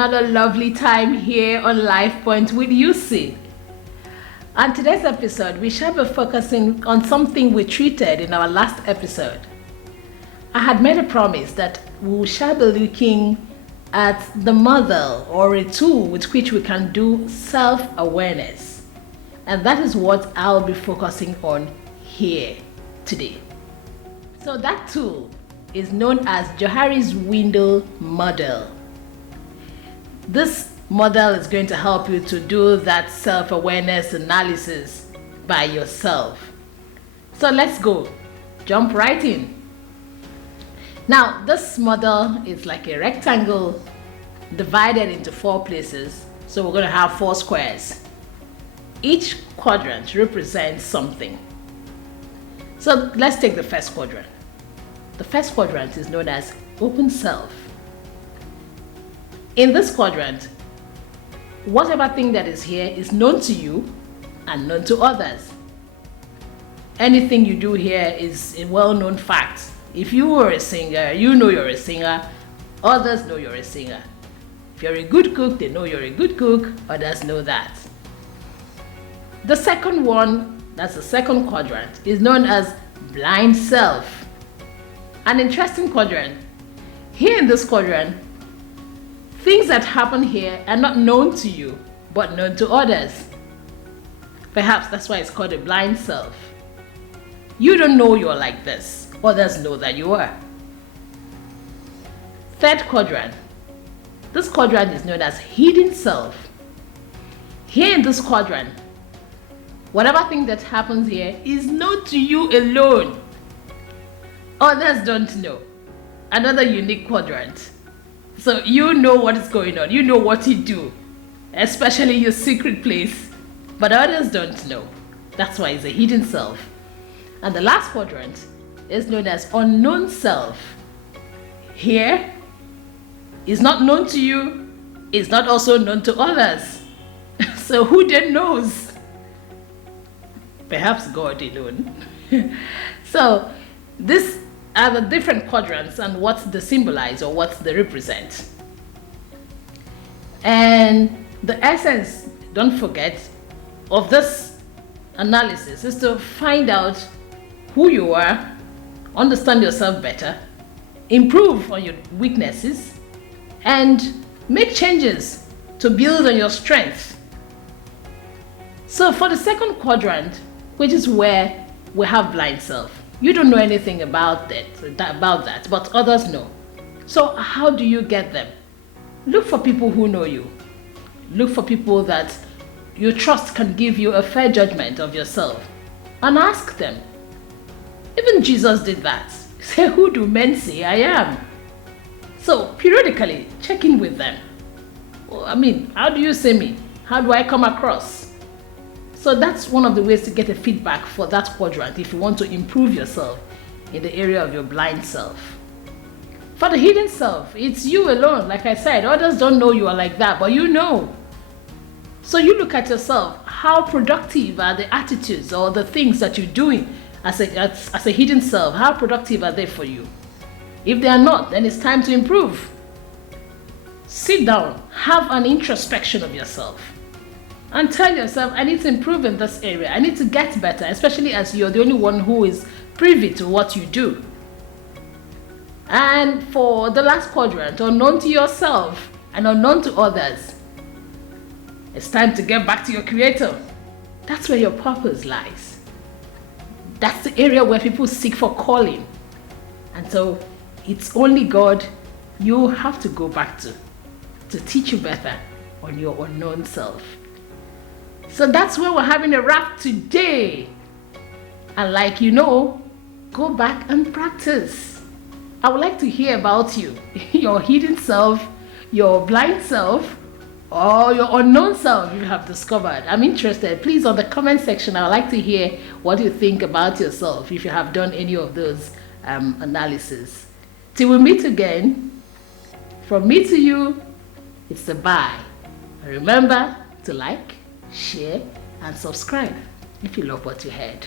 another lovely time here on Lifepoint with Ucee. On today's episode, we shall be focusing on something we treated in our last episode. I had made a promise that we shall be looking at the model or a tool with which we can do self-awareness. And that is what I'll be focusing on here today. So that tool is known as Johari's Window Model. This model is going to help you to do that self-awareness analysis by yourself. So let's go. Jump right in. Now, this model is like a rectangle divided into 4 places. So we're going to have 4 squares. Each quadrant represents something. So let's take the first quadrant. The first quadrant is known as open self. In this quadrant, whatever thing that is here is known to you and known to others. Anything you do here is a well-known fact. If you were a singer, you know you're a singer. Others know you're a singer. If you're a good cook, they know you're a good cook. Others know that. The second one, that's the second quadrant, is known as blind self. An interesting quadrant. Here in this quadrant, things that happen here are not known to you, but known to others. Perhaps that's why it's called a blind self. You don't know you're like this. Others know that you are. Third quadrant. This quadrant is known as hidden self. Here in this quadrant, whatever thing that happens here is known to you alone. Others don't know. Another unique quadrant. So you know what is going on. You know what you do, especially your secret place. But others don't know. That's why it's a hidden self. And the last quadrant is known as unknown self. Here is not known to you, is not also known to others. So who then knows? Perhaps God alone. So these are the different quadrants and what they symbolize or what they represent. And the essence, don't forget, of this analysis is to find out who you are, understand yourself better, improve on your weaknesses, and make changes to build on your strengths. So for the second quadrant, which is where we have blind self, you don't know anything about that, but others know. So how do you get them? Look for people who know you. Look for people that you trust can give you a fair judgment of yourself, and ask them. Even Jesus did that. He said, "Who do men say I am?" So periodically check in with them. Well, how do you say me? How do I come across? So that's one of the ways to get a feedback for that quadrant if you want to improve yourself in the area of your blind self. For the hidden self, it's you alone. Like I said, others don't know you are like that, but you know. So you look at yourself. How productive are the attitudes or the things that you're doing as a hidden self? How productive are they for you? If they are not, then it's time to improve. Sit down, have an introspection of yourself, and tell yourself, I need to improve in this area. I need to get better, especially as you're the only one who is privy to what you do. And for the last quadrant, unknown to yourself and unknown to others, it's time to get back to your Creator. That's where your purpose lies. That's the area where people seek for calling. And so it's only God you have to go back to teach you better on your unknown self. So that's where we're having a wrap today. And go back and practice. I would like to hear about you, your hidden self, your blind self, or your unknown self you have discovered. I'm interested. Please, on the comment section, I would like to hear what you think about yourself if you have done any of those analysis. Till we meet again, from me to you, it's a bye. Remember to like, share, and subscribe if you love what you heard.